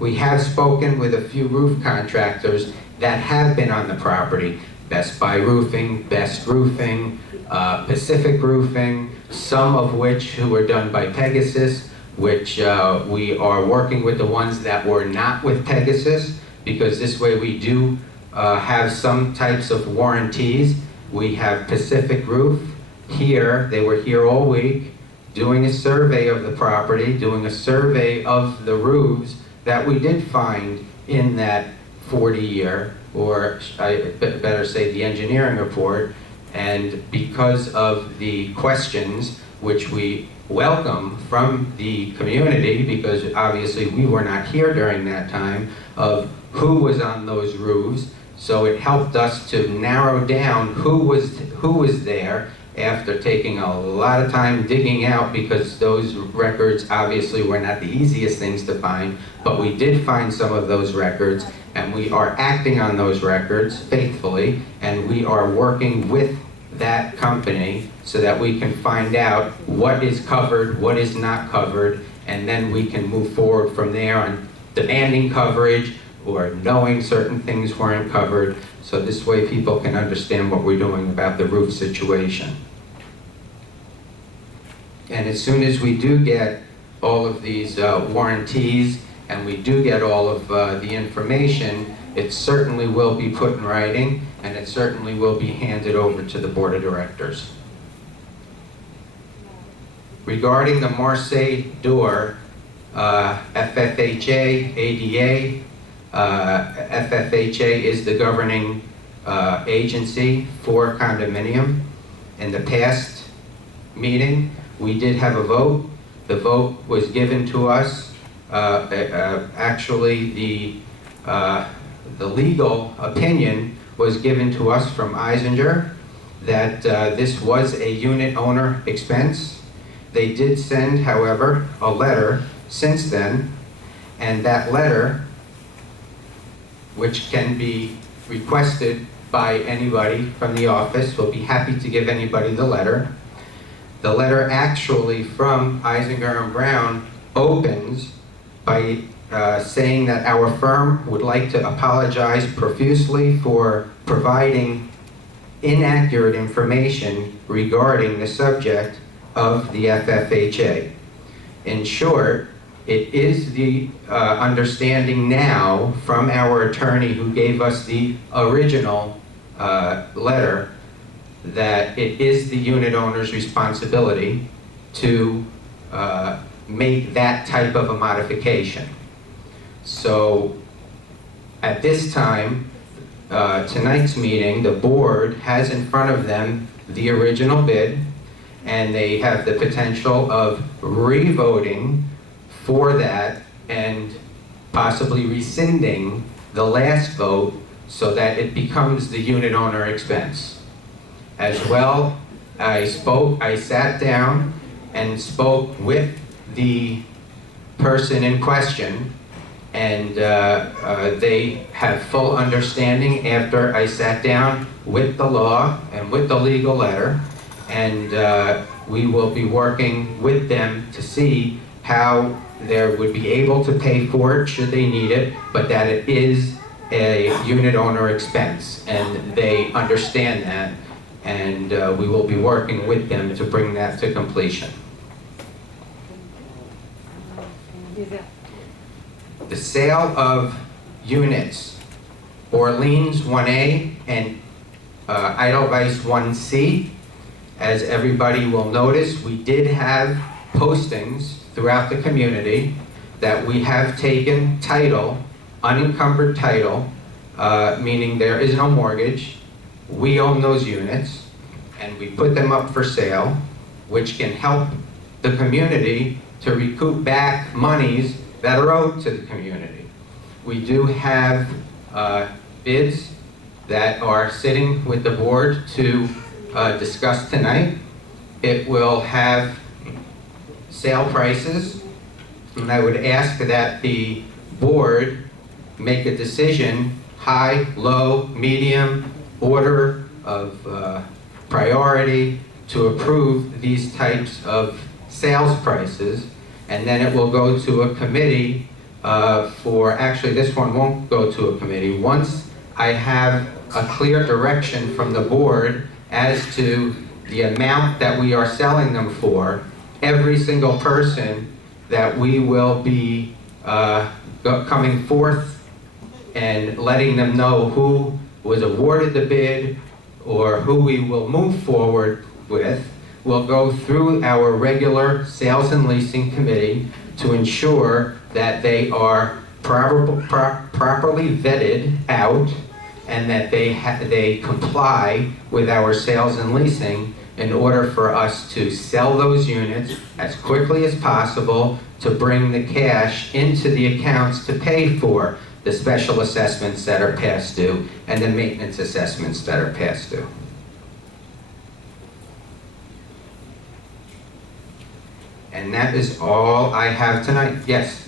We have spoken with a few roof contractors that have been on the property. Best Buy Roofing, Best Roofing, Pacific Roofing, some of which who were done by Pegasus, which we are working with the ones that were not with Pegasus, because this way we do have some types of warranties. We have Pacific Roof here. They were here all week doing a survey of the property, doing a survey of the roofs that we did find in that 40-year, or I better say the engineering report. And because of the questions, which we welcome from the community, because obviously we were not here during that time, of who was on those roofs, so it helped us to narrow down who was there, after taking a lot of time digging out, because those records obviously were not the easiest things to find, but we did find some of those records, and we are acting on those records faithfully, and we are working with that company so that we can find out what is covered, what is not covered, and then we can move forward from there on demanding coverage or knowing certain things weren't covered, so this way people can understand what we're doing about the roof situation. And as soon as we do get all of these warranties, and we do get all of the information, it certainly will be put in writing, and it certainly will be handed over to the Board of Directors. Regarding the Marseille door, FFHA, ADA, FFHA is the governing agency for condominium. In the past meeting, we did have a vote. The vote was given to us. Actually, the legal opinion was given to us from Eisinger that this was a unit owner expense. They did send, however, a letter since then, and that letter, which can be requested by anybody from the office, we'll be happy to give anybody the letter. The letter actually from Eisinger and Brown opens by saying that our firm would like to apologize profusely for providing inaccurate information regarding the subject of the FFHA. In short, it is the understanding now from our attorney who gave us the original letter that it is the unit owner's responsibility to make that type of a modification. So at this time, tonight's meeting, the board has in front of them the original bid, and they have the potential of re-voting for that and possibly rescinding the last vote so that it becomes the unit owner expense. As well, I sat down and spoke with the person in question, and they have full understanding after I sat down with the law and with the legal letter, and we will be working with them to see how they would be able to pay for it should they need it, but that it is a unit owner expense, and they understand that, and we will be working with them to bring that to completion. The sale of units, Orleans 1A and Edelweiss 1C, as everybody will notice, we did have postings throughout the community that we have taken title, unencumbered title, meaning there is no mortgage. We own those units, and we put them up for sale, which can help the community to recoup back monies that are owed to the community. We do have bids that are sitting with the board to discuss tonight. It will have sale prices, and I would ask that the board make a decision, high, low, medium, order of priority, to approve these types of sales prices, and then it will go to a committee actually this one won't go to a committee. Once I have a clear direction from the board as to the amount that we are selling them for, every single person that we will be coming forth and letting them know who was awarded the bid or who we will move forward with, will go through our regular sales and leasing committee to ensure that they are properly vetted out and that they comply with our sales and leasing in order for us to sell those units as quickly as possible to bring the cash into the accounts to pay for the special assessments that are past due and the maintenance assessments that are past due. And that is all I have tonight. Yes?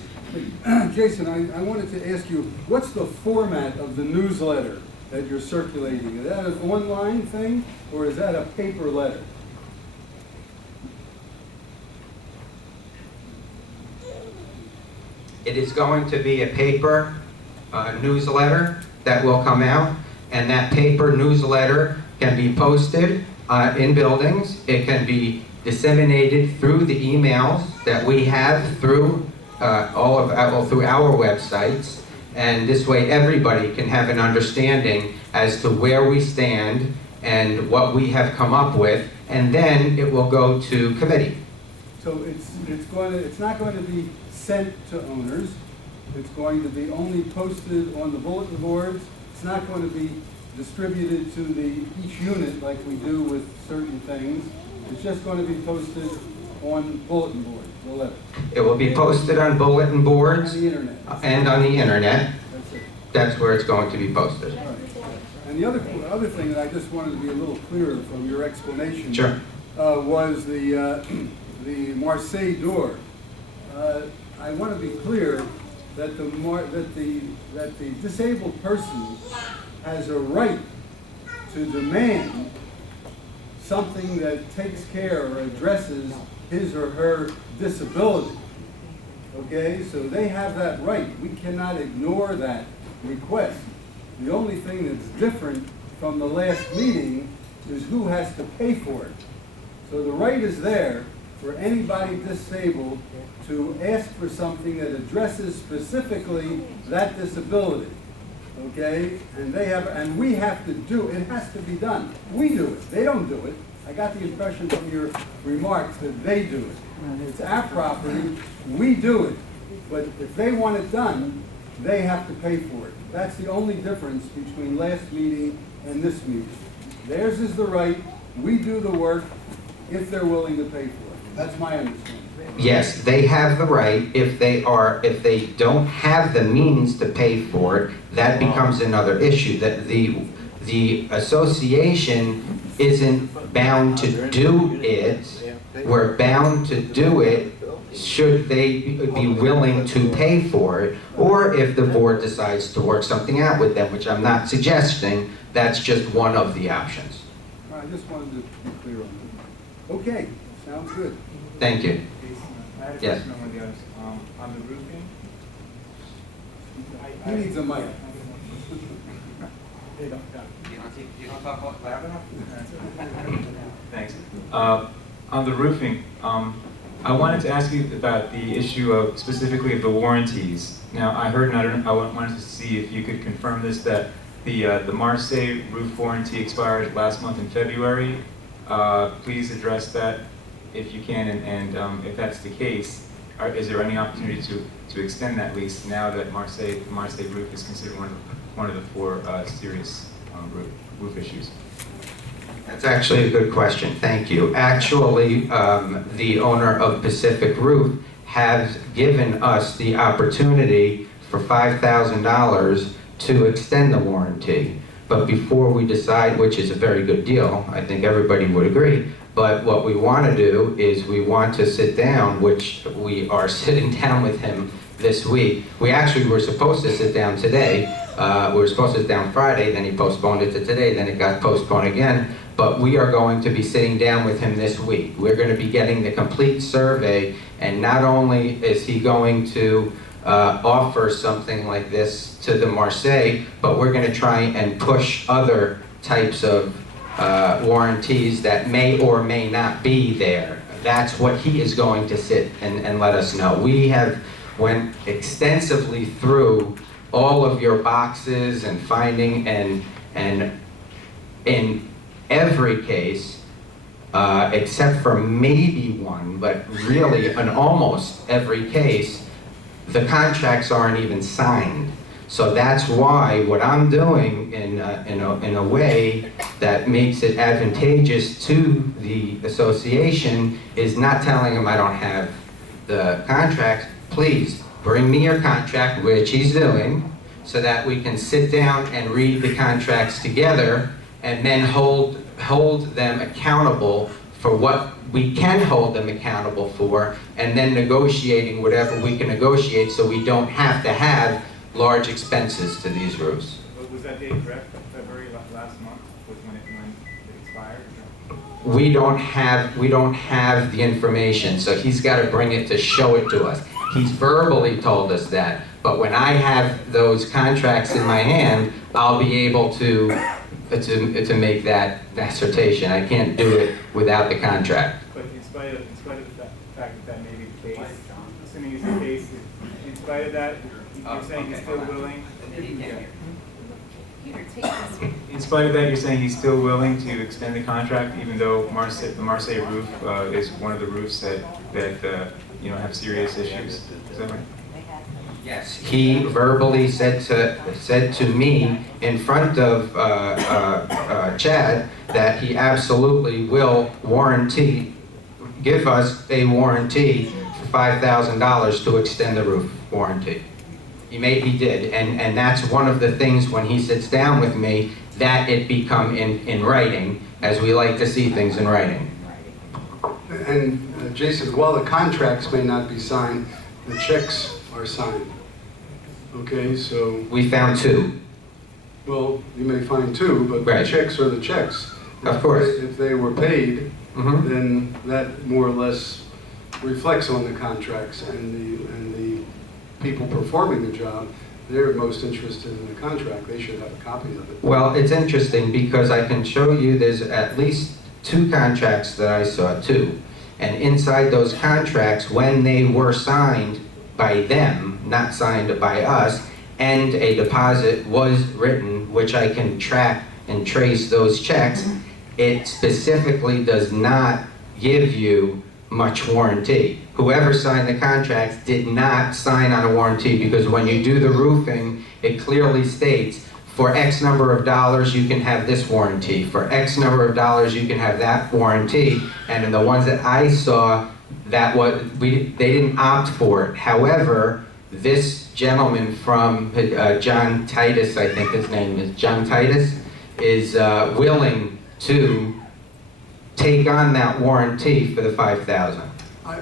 Jason, I wanted to ask you, what's the format of the newsletter that you're circulating? Is that an online thing, or is that a paper letter? It is going to be a paper newsletter that will come out, and that paper newsletter can be posted in buildings. It can be disseminated through the emails that we have through through our websites, and this way everybody can have an understanding as to where we stand and what we have come up with, and then it will go to committee. So it's not going to be sent to owners. It's going to be only posted on the bulletin boards. It's not going to be distributed to each unit like we do with certain things. It's just going to be posted on bulletin boards, the letter. It will be posted on bulletin boards On the internet. and on the internet. That's it. That's where it's going to be posted. All right. And the other thing that I just wanted to be a little clearer from your explanation Sure. Was the Marseille door. I want to be clear that the disabled person has a right to demand something that takes care or addresses his or her disability. Okay, so they have that right. We cannot ignore that request. The only thing that's different from the last meeting is who has to pay for it. So the right is there for anybody disabled to ask for something that addresses specifically that disability. Okay, and we have to do it. Has to be done. We do it. They don't do it. I got the impression from your remarks that they do it. It's our property. We do it. But if they want it done, they have to pay for it. That's the only difference between last meeting and this meeting. Theirs is the right. We do the work if they're willing to pay for it. That's my understanding. Yes, they have the right. If they don't have the means to pay for it, that becomes another issue. That the association isn't bound to do it. We're bound to do it should they be willing to pay for it, or if the board decides to work something out with them, which I'm not suggesting. That's just one of the options. All right, I just wanted to be clear on that. Okay, sounds good. Thank you. I had a Yes. question on the roofing. He needs a mic. You don't talk loud enough? Thanks. On the roofing, I wanted to ask you about the issue of specifically of the warranties. Now, I heard, and I wanted to see if you could confirm this, that the Marseille roof warranty expired last month in February. Please address that if you can, and if that's the case, is there any opportunity to extend that lease now that the Marseille roof is considered one of the four serious roof issues? That's actually a good question. Thank you. Actually, the owner of Pacific Roof has given us the opportunity for $5,000 to extend the warranty. But before we decide, which is a very good deal, I think everybody would agree, but what we want to do is we want to sit down, which we are sitting down with him this week. We actually were supposed to sit down today. We were supposed to sit down Friday, then he postponed it to today, then it got postponed again. But we are going to be sitting down with him this week. We're going to be getting the complete survey, and not only is he going to offer something like this to the Marseille, but we're going to try and push other types of warranties that may or may not be there. That's what he is going to sit and let us know. We have went extensively through all of your boxes and finding, and in every case, except for maybe one, but really in almost every case, the contracts aren't even signed. So that's why what I'm doing in a way that makes it advantageous to the association is not telling them I don't have the contract. Please bring me your contract, which he's doing, so that we can sit down and read the contracts together and then hold them accountable for what we can hold them accountable for, and then negotiating whatever we can negotiate so we don't have to have large expenses to these roofs. Was that date correct? February last month was when it expired? We don't have the information, so he's got to bring it to show it to us. He's verbally told us that, but when I have those contracts in my hand, I'll be able to make that assertion. I can't do it without the contract. But in spite of the fact that may be the case, assuming it's the case, in spite of that, you're saying he's still willing? In spite of that, you're saying he's still willing to extend the contract, even though the Marseille roof is one of the roofs that have serious issues. Is that right? Yes. He verbally said to me in front of Chad that he absolutely will give us a warranty for $5,000 to extend the roof warranty. He did, and that's one of the things when he sits down with me, that it become in writing, as we like to see things in writing. And Jason, while the contracts may not be signed, the checks are signed. Okay, so... We found two. Well, you may find two, but right. The checks are the checks. Of course. If they were paid, then that more or less reflects on the contracts, and the people performing the job, they're most interested in the contract. They should have a copy of it. Well, it's interesting because I can show you there's at least two contracts that I saw, two. And inside those contracts, when they were signed by them, not signed by us, and a deposit was written, which I can track and trace those checks, it specifically does not give you much warranty. Whoever signed the contracts did not sign on a warranty, because when you do the roofing, it clearly states for X number of dollars you can have this warranty, for X number of dollars you can have that warranty, and in the ones that I saw, they didn't opt for it. However, this gentleman from John Titus, I think his name is John Titus, is willing to take on that warranty for the $5,000.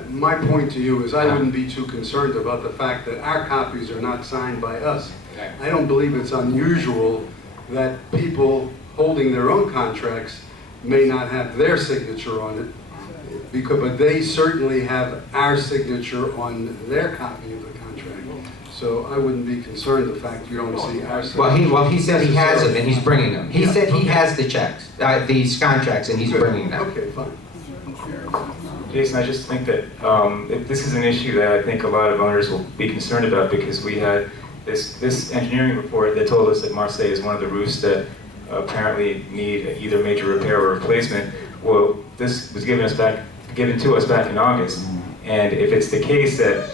My point to you is I wouldn't be too concerned about the fact that our copies are not signed by us. I don't believe it's unusual that people holding their own contracts may not have their signature on it, but they certainly have our signature on their copy of the contract. So I wouldn't be concerned the fact you don't see our signature. Well, he said he has them and he's bringing them. He said he has the checks, these contracts, and he's bringing them. Okay, fine. Jason, I just think that this is an issue that I think a lot of owners will be concerned about, because we had this engineering report that told us that Marseille is one of the roofs that apparently need either major repair or replacement. Well, this was given to us back in August, and if it's the case that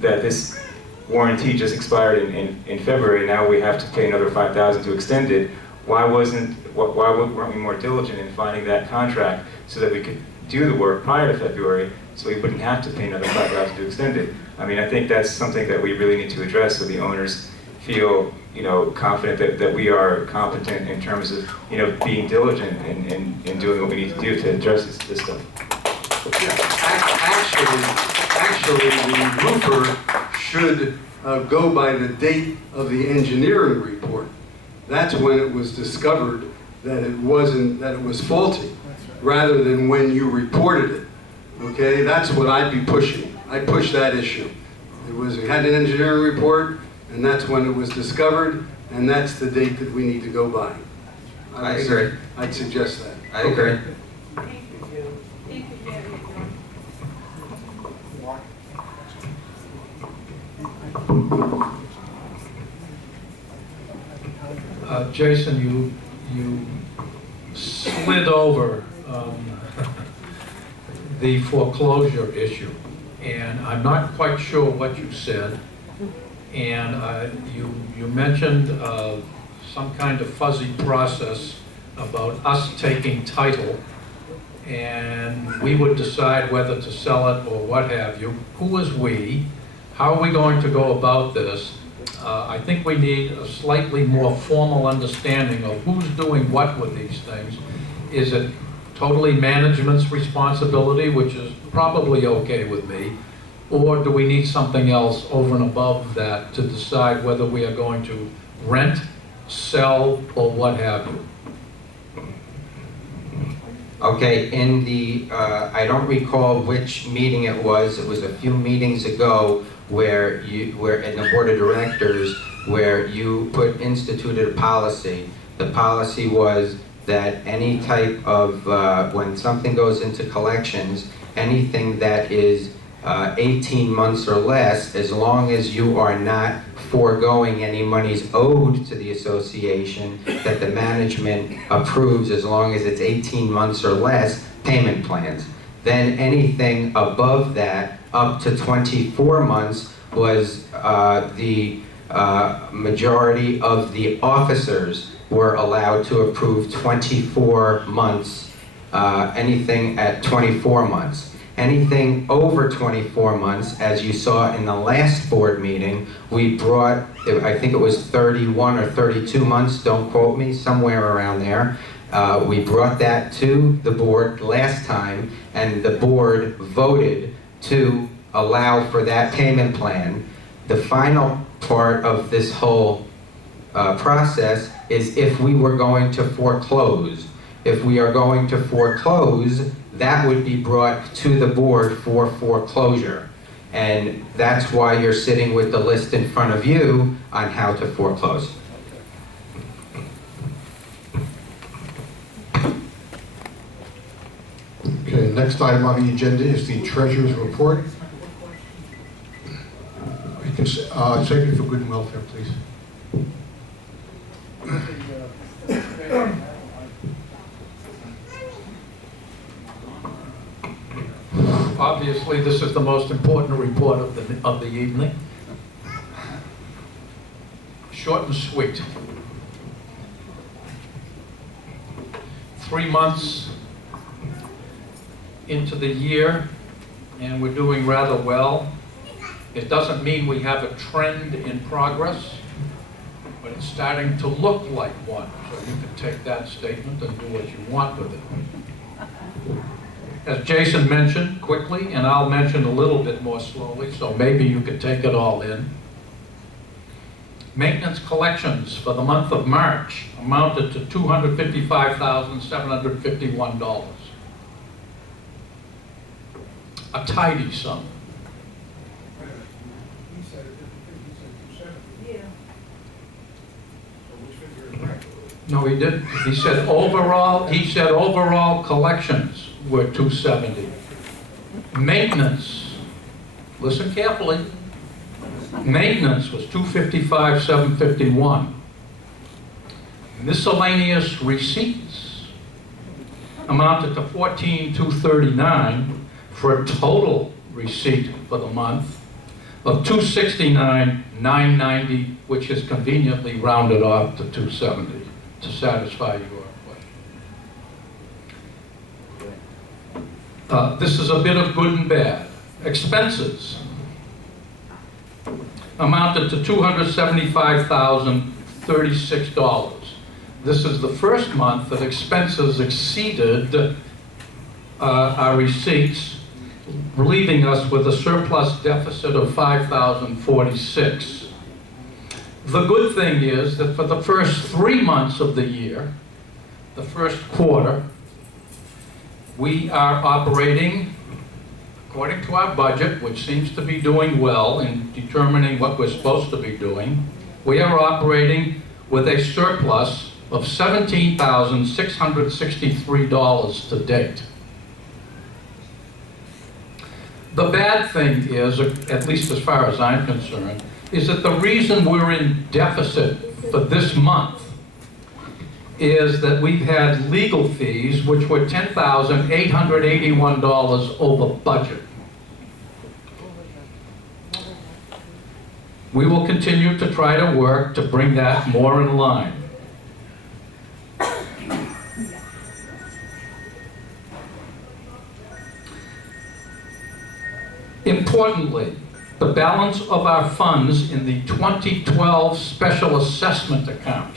this warranty just expired in February, now we have to pay another $5,000 to extend it, why weren't we more diligent in finding that contract so that we could do the work prior to February, so we wouldn't have to pay another $5,000 to extend it? I mean, I think that's something that we really need to address, so the owners feel, confident that we are competent in terms of, being diligent in doing what we need to do to address this stuff. Yeah, actually, the roofer should go by the date of the engineering report. That's when it was discovered that it was faulty, rather than when you reported it. Okay, that's what I'd be pushing. I push that issue. We had an engineering report, and that's when it was discovered, and that's the date that we need to go by. I agree. I'd suggest that. I agree. Jason, you slid over the foreclosure issue, and I'm not quite sure what you said. And you mentioned some kind of fuzzy process about us taking title, and we would decide whether to sell it or what have you. Who is we? How are we going to go about this? I think we need a slightly more formal understanding of who's doing what with these things. Is it totally management's responsibility, which is probably okay with me, or do we need something else over and above that to decide whether we are going to rent, sell, or what have you? Okay, in the, I don't recall which meeting it was a few meetings ago where in the board of directors, where you instituted a policy. The policy was that any type of, when something goes into collections, anything that is 18 months or less, as long as you are not foregoing any monies owed to the association, that the management approves, as long as it's 18 months or less, payment plans. Then anything above that, up to 24 months, was the majority of the officers were allowed to approve 24 months, anything at 24 months. Anything over 24 months, as you saw in the last board meeting, we brought, I think it was 31 or 32 months, don't quote me, somewhere around there. We brought that to the board last time, and the board voted to allow for that payment plan. The final part of this whole process is if we were going to foreclose. If we are going to foreclose, that would be brought to the board for foreclosure. And that's why you're sitting with the list in front of you on how to foreclose. Okay, next item on the agenda is the treasurer's report. You can, Secretary for Good and Welfare, please. Obviously, this is the most important report of the evening. Short and sweet. 3 months into the year, and we're doing rather well. It doesn't mean we have a trend in progress, but it's starting to look like one. So you can take that statement and do what you want with it. As Jason mentioned quickly, and I'll mention a little bit more slowly, so maybe you could take it all in. Maintenance collections for the month of March amounted to $255,751. A tidy sum. No, he didn't. He said overall collections were 270. Maintenance, listen carefully, maintenance was 255,751. Miscellaneous receipts amounted to 14,239 for a total receipt for the month of 269,990, which is conveniently rounded off to 270 to satisfy your question. This is a bit of good and bad. Expenses amounted to $275,036. This is the first month that expenses exceeded our receipts, leaving us with a surplus deficit of $5,046. The good thing is that for the first 3 months of the year, the first quarter, we are operating according to our budget, which seems to be doing well in determining what we're supposed to be doing, we are operating with a surplus of $17,663 to date. The bad thing is, at least as far as I'm concerned, is that the reason we're in deficit for this month is that we've had legal fees which were $10,881 over budget. We will continue to try to work to bring that more in line. Importantly, the balance of our funds in the 2012 special assessment account,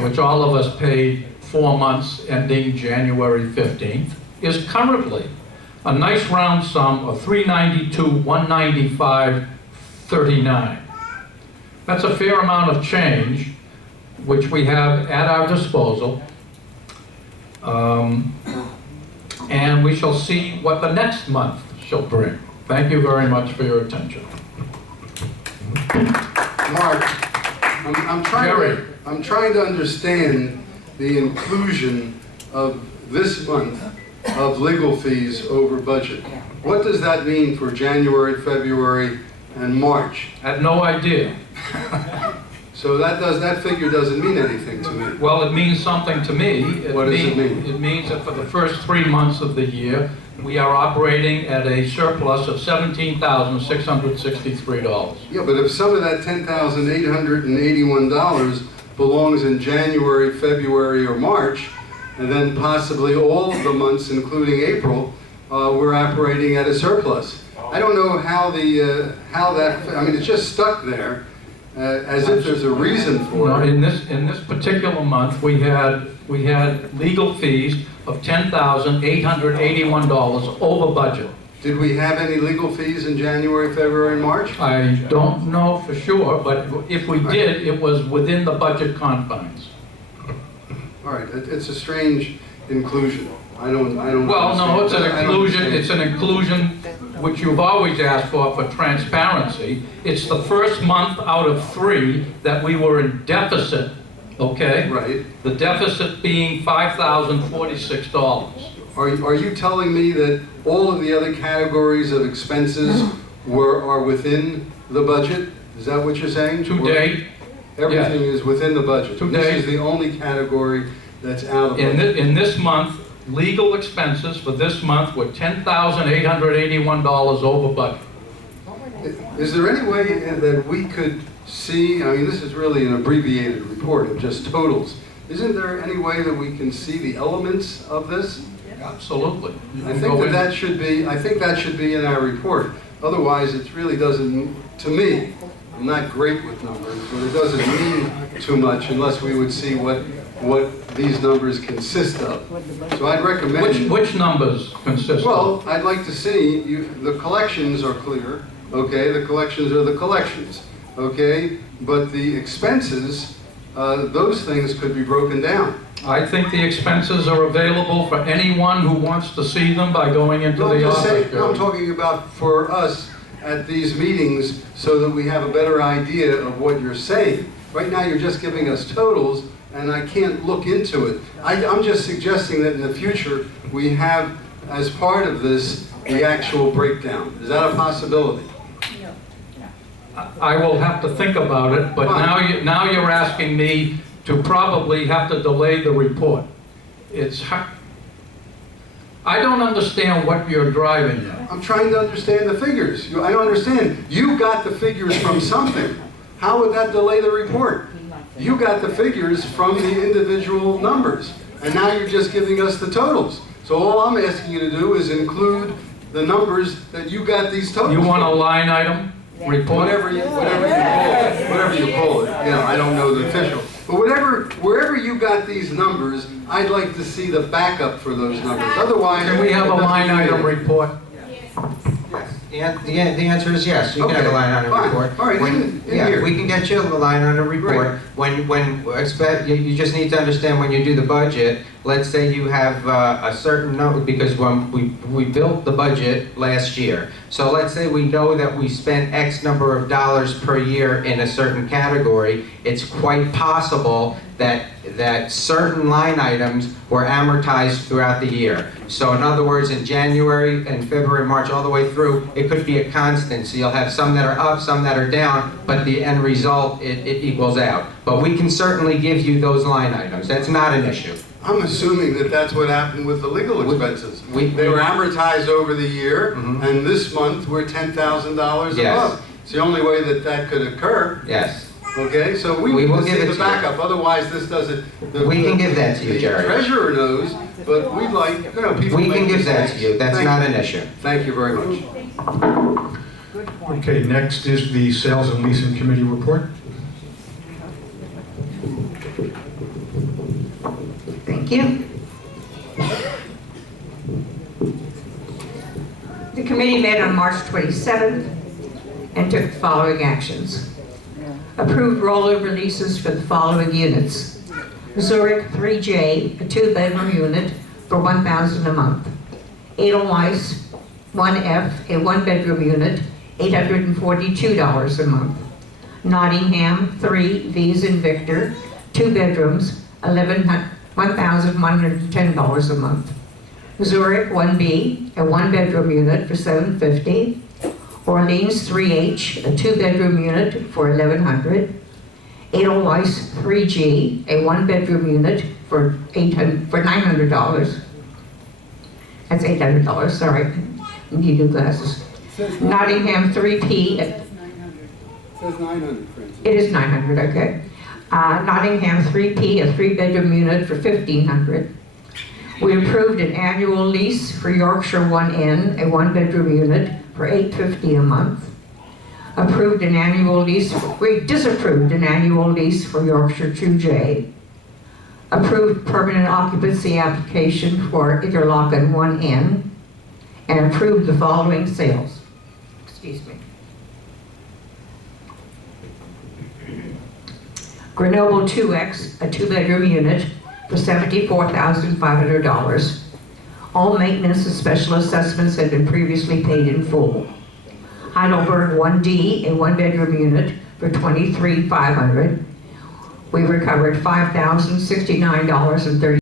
which all of us paid 4 months ending January 15th, is currently a nice round sum of $392,195.39. That's a fair amount of change, which we have at our disposal. And we shall see what the next month shall bring. Thank you very much for your attention. Mark, I'm trying to understand the inclusion of this month of legal fees over budget. What does that mean for January, February, and March? I have no idea. So that figure doesn't mean anything to me. Well, it means something to me. What does it mean? It means that for the first 3 months of the year, we are operating at a surplus of $17,663. Yeah, but if some of that $10,881 belongs in January, February, or March, and then possibly all of the months, including April, we're operating at a surplus. I don't know how it's just stuck there, as if there's a reason for No, it. in this particular month, we had legal fees of $10,881 over budget. Did we have any legal fees in January, February, and March? I don't know for sure, but if we did, it was within the budget confines. All right, it's a strange inclusion. I don't. Well, no, it's an understand. I don't inclusion, understand. it's an inclusion which you've always asked for transparency. It's the first month out of 3 that we were in deficit, okay? Right. The deficit being $5,046. Are you telling me that all of the other categories of expenses are within the budget? Is that what you're saying? To date, Everything is within the budget. To This date. is the only category that's out of budget. in this month, legal expenses for this month were $10,881 over budget. Is there any way that we could see, I mean, this is really an abbreviated report of just totals. Isn't there any way that we can see the elements of this? Absolutely. You I can think go in- that should be in our report. Otherwise, it really doesn't, to me, I'm not great with numbers, but it doesn't mean too much unless we would see what these numbers consist of. So I'd recommend. Which numbers consist of? Well, I'd like to see, the collections are clear, okay? The collections are the collections, okay? But the expenses, those things could be broken down. I think the expenses are available for anyone who wants to see them by going into No, I'm the just office. saying, no, I'm Joe. talking about for us at these meetings so that we have a better idea of what you're saying. Right now, you're just giving us totals, and I can't look into it. I'm just suggesting that in the future, we have, as part of this, the actual breakdown. Is that a possibility? I will have to think about it, but Fine. now you're asking me to probably have to delay the report. I don't understand what you're driving at. I'm trying to understand the figures. I don't understand. You got the figures from something. How would that delay the report? You got the figures from the individual numbers, and now you're just giving us the totals. So all I'm asking you to do is include the numbers that you got these totals. You want a from. line item report? Whatever you call it. You know, I don't know the official. But wherever you got these numbers, I'd like to see the backup for those numbers. Otherwise, Can we have a it doesn't line mean item anything. report? The answer is yes, you can have a line item Fine. report. All right, When- in yeah, here. we can get you a line item report. Great. You just need to understand when you do the budget, let's say you have a certain number, because when we built the budget last year. So let's say we know that we spent X number of dollars per year in a certain category. It's quite possible that certain line items were amortized throughout the year. So in other words, in January and February, March, all the way through, it could be a constant. So you'll have some that are up, some that are down, but the end result, it equals out. But we can certainly give you those line items. That's not an issue. I'm assuming that that's what happened with the legal expenses. They were amortized over the year, and this month we're $10,000 Yes. above. It's the only way that that could occur. Yes. Okay, so we We need will to give see it the to you. backup, otherwise this doesn't. We can give that to you, Jerry. The treasurer knows, but we'd like, you know, people We can make give that mistakes. to you. That's Thank not you. an issue. Thank you very much. Okay, next is the Sales and Leasing Committee report. Thank you. The committee met on March 27th and took the following actions. Approved rollover leases for the following units. Zurich 3J, a 2-bedroom unit for $1,000 a month. Edelweiss 1F, a 1-bedroom unit, $842 a month. Nottingham 3 V's and Victor, 2 bedrooms, $1,110 a month. Zurich 1B, a 1-bedroom unit for $750. Orleans 3H, a 2-bedroom unit for $1,100. Edelweiss 3G, a 1-bedroom unit for $900. That's $800, sorry. Need new glasses. Nottingham 3P, It says 900, Francis. it is 900, okay. Nottingham 3P, a 3-bedroom unit for $1,500. We approved an annual lease for Yorkshire 1N, a 1-bedroom unit for $850 a month. We disapproved an annual lease for Yorkshire 2J. Approved permanent occupancy application for Interlaken 1N, and approved the following sales. Excuse me. Grenoble 2X, a 2-bedroom unit for $74,500. All maintenance and special assessments had been previously paid in full. Heidelberg 1D, a 1-bedroom unit for $23,500. We recovered $5,069.30.